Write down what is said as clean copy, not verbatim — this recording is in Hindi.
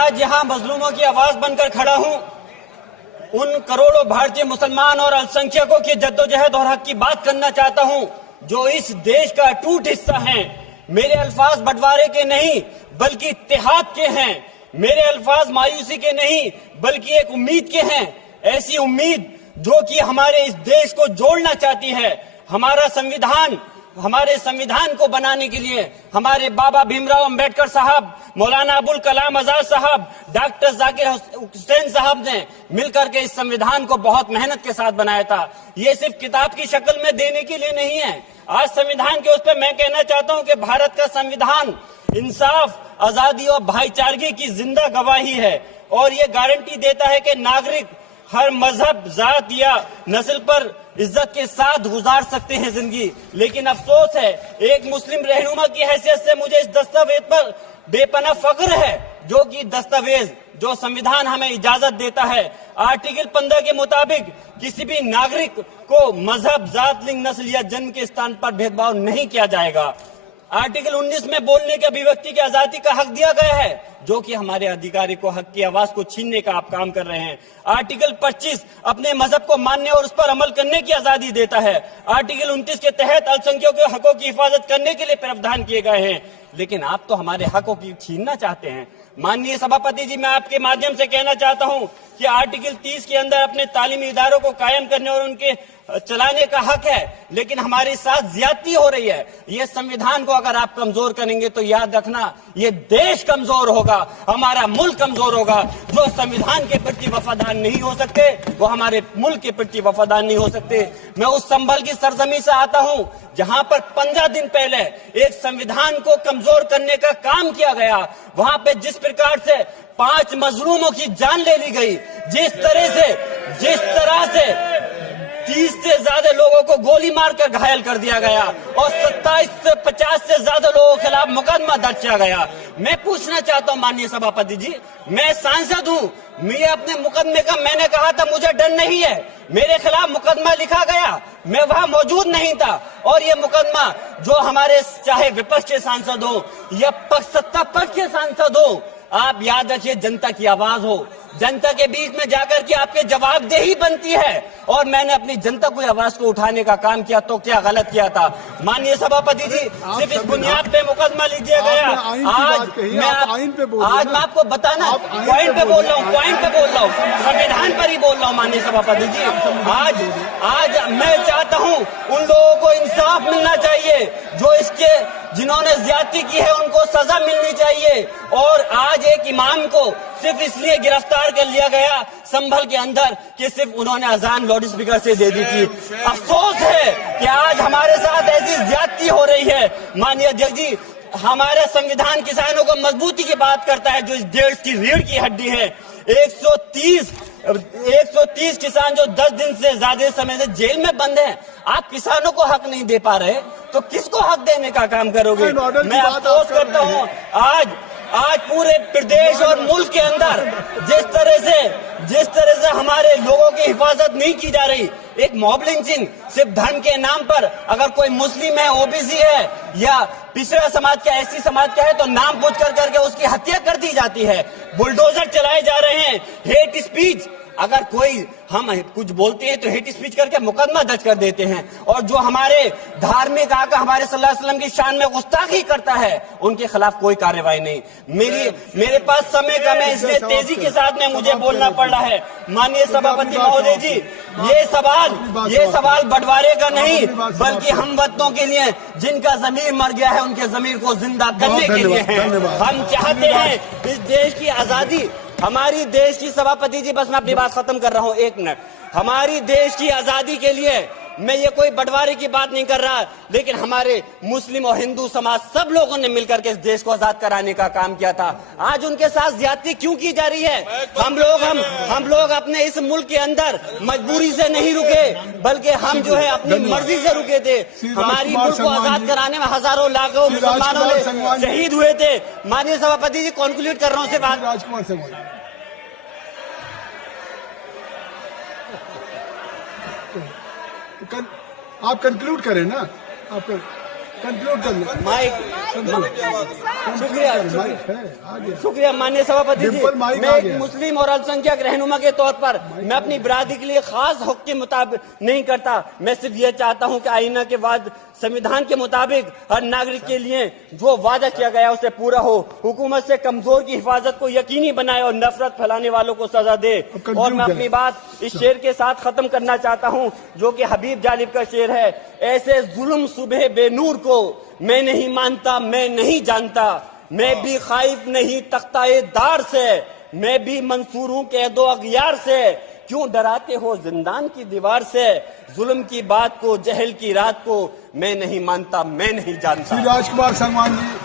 आज यहाँ मजलूमों की आवाज बनकर खड़ा हूँ। उन करोड़ों भारतीय मुसलमान और अल्पसंख्यकों की जद्दोजहद और हक की बात करना चाहता हूँ जो इस देश का अटूट हिस्सा हैं। मेरे अल्फाज बंटवारे के नहीं बल्कि इत्तेहाद के हैं। मेरे अल्फाज मायूसी के नहीं बल्कि एक उम्मीद के हैं। ऐसी उम्मीद जो कि हमारे इस देश को जोड़ना चाहती है। हमारे संविधान को बनाने के लिए हमारे बाबा भीमराव अंबेडकर साहब, मौलाना अबुल कलाम आजाद साहब, डॉक्टर जाकिर हुसैन साहब ने मिलकर के इस संविधान को बहुत मेहनत के साथ बनाया था। ये सिर्फ किताब की शक्ल में देने के लिए नहीं है। आज संविधान के उस पर मैं कहना चाहता हूं कि भारत का संविधान इंसाफ, आजादी और भाईचारगी की जिंदा गवाही है और ये गारंटी देता है कि नागरिक हर मजहब, जात या नस्ल पर इज्जत के साथ गुजार सकते हैं जिंदगी। लेकिन अफसोस है, एक मुस्लिम रहनुमा की हैसियत से मुझे इस दस्तावेज पर बेपनाह फख्र है जो कि दस्तावेज जो संविधान हमें इजाजत देता है। आर्टिकल 15 के मुताबिक किसी भी नागरिक को मजहब, जात, लिंग, नस्ल या जन्म के स्थान पर भेदभाव नहीं किया जाएगा। आर्टिकल 19 में बोलने के अभिव्यक्ति की आजादी का हक दिया गया है जो कि हमारे अधिकारी को हक की आवाज को छीनने का आप काम कर रहे हैं। आर्टिकल 25 अपने मजहब को मानने और उस पर अमल करने की आजादी देता है। आर्टिकल 29 के तहत अल्पसंख्यकों के हकों की हिफाजत करने के लिए प्रावधान किए गए हैं। लेकिन आप तो हमारे हकों की छीनना चाहते हैं। माननीय सभापति जी, मैं आपके माध्यम से कहना चाहता हूं कि आर्टिकल 30 के अंदर अपने तालीमी इदारों को कायम करने और उनके चलाने का हक है, लेकिन हमारे साथ ज्यादती हो रही है। ये संविधान को अगर आप कमजोर करेंगे तो याद रखना ये देश कमजोर होगा, हमारा मुल्क कमजोर होगा। जो संविधान के प्रति वफादार नहीं हो सकते वो हमारे मुल्क के प्रति वफादार नहीं हो सकते। मैं उस संभल की सरजमी से आता हूं जहां पर 15 दिन पहले एक संविधान को कमजोर करने का काम किया गया। वहां पे जिस प्रकार से 5 मजलूमों की जान ले ली गई, जिस तरह से 30 से ज्यादा लोगों को गोली मारकर घायल कर दिया गया और 27 से 50 से ज्यादा लोगों के खिलाफ मुकदमा दर्ज किया गया। मैं पूछना चाहता हूं माननीय सभापति जी, मैं सांसद हूं, मैं अपने मुकदमे का मैंने कहा था मुझे डर नहीं है। मेरे खिलाफ मुकदमा लिखा गया, मैं वहां मौजूद नहीं था और ये मुकदमा जो हमारे चाहे विपक्ष के सांसद हो या सत्ता पक्ष के सांसद हो, आप याद रखिए जनता की आवाज हो, जनता के बीच में जाकर के आपके जवाबदेही बनती है। और मैंने अपनी जनता की आवाज को उठाने का काम किया तो क्या गलत किया था? माननीय सभापति जी, सिर्फ इस बुनियाद पे मुकदमा लीजिए गया। आज मैं आपको बताना पॉइंट पे बोल रहा हूँ, संविधान पर ही बोल रहा हूँ। माननीय सभापति जी, आज मैं चाहता हूँ उन लोगों को इंसाफ मिलना चाहिए जो जिन्होंने ज्यादती की है, उनको सजा मिलनी चाहिए। और आज एक इमाम को सिर्फ इसलिए गिरफ्तार कर लिया गया संभल के अंदर कि सिर्फ उन्होंने अजान लाउड स्पीकर से दे दी थी। अफसोस है कि आज हमारे साथ ऐसी ज्यादती हो रही है। माननीय अध्यक्ष जी, हमारे संविधान किसानों को मजबूती की बात करता है जो इस देश की रीढ़ की हड्डी है। 130 किसान जो 10 दिन से ज्यादा समय से जेल में बंद हैं, आप किसानों को हक नहीं दे पा रहे तो किसको हक देने का काम करोगे? मैं अफसोस करता हूँ आज पूरे प्रदेश और मुल्क के अंदर जिस तरह से हमारे लोगों की हिफाजत नहीं की जा रही। एक मॉब लिंचिंग सिर्फ धर्म के नाम पर, अगर कोई मुस्लिम है, ओबीसी है या पिछड़ा समाज का, एससी समाज का है तो नाम पूछ करके उसकी हत्या कर दी जाती है। बुलडोजर चलाए जा रहे हैं। हेट स्पीच, अगर कोई हम कुछ बोलते हैं तो हेट स्पीच करके मुकदमा दर्ज कर देते हैं। और जो हमारे धार्मिक आका हमारे सल्लल्लाहु अलैहि वसल्लम की शान में गुस्ताखी करता है उनके खिलाफ कोई कार्रवाई नहीं। मेरे पास समय कम है, इसलिए तेजी के साथ में मुझे बोलना पड़ रहा है। माननीय सभापति महोदय जी, ये सवाल बंटवारे का नहीं बल्कि हम वतनों के लिए जिनका जमीर मर गया है उनके जमीर को जिंदा करने के लिए है। हम चाहते हैं इस देश की आजादी, हमारी देश की सभापति जी, बस मैं अपनी बात खत्म कर रहा हूं, 1 मिनट। हमारी देश की आजादी के लिए मैं ये कोई बंटवारे की बात नहीं कर रहा, लेकिन हमारे मुस्लिम और हिंदू समाज सब लोगों ने मिलकर के इस देश को आजाद कराने का काम किया था। आज उनके साथ ज्यादती क्यों की जा रही है? हम लोग अपने इस मुल्क के अंदर मजबूरी से नहीं रुके बल्कि हम जो है अपनी मर्जी से रुके थे। हमारी मुल्क को आजाद कराने में हजारों लाखों मुसलमानों ने शहीद हुए थे। माननीय सभापति जी, कॉन्क्लूड कर रहा हूँ सिर्फ आप कंक्लूड करें ना। आप कंक्लूड कर लो। माइक शुक्रिया माइक है आगे। शुक्रिया माननीय सभापति जी। डिम्पल माइक मैं आ एक गया। मुस्लिम और अल्पसंख्यक रहनुमा के तौर पर मैं अपनी बिरादरी के लिए खास हक के मुताबिक नहीं करता। मैं सिर्फ ये चाहता हूं कि आईना के बाद संविधान के मुताबिक हर नागरिक के लिए जो वादा किया गया उसे पूरा हो, हुकूमत से कमजोर की हिफाजत को यकीनी बनाए और नफरत फैलाने वालों को सजा दे। और मैं अपनी बात इस शेर के साथ खत्म करना चाहता हूं जो कि हबीब जालिब का शेर है। ऐसे जुल्म सुबह बेनूर को मैं नहीं मानता, मैं नहीं जानता, मैं भी खाइफ नहीं तख्ताए दार से, मैं भी मंसूर हूं कैदो अगयार से, क्यों डराते हो जिंदान की दीवार से, जुल्म की बात को जहल की रात को मैं नहीं मानता, मैं नहीं जानता। श्री राजकुमार संगवान जी।